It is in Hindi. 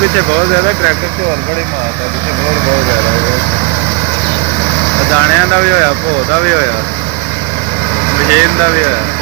पीछे बहुत ज्यादा ट्रैक्टर से और बड़ी मार है पीछे बहुत ज्यादा दाणिया का भी होया भो का भी होया मशीन का भी होया।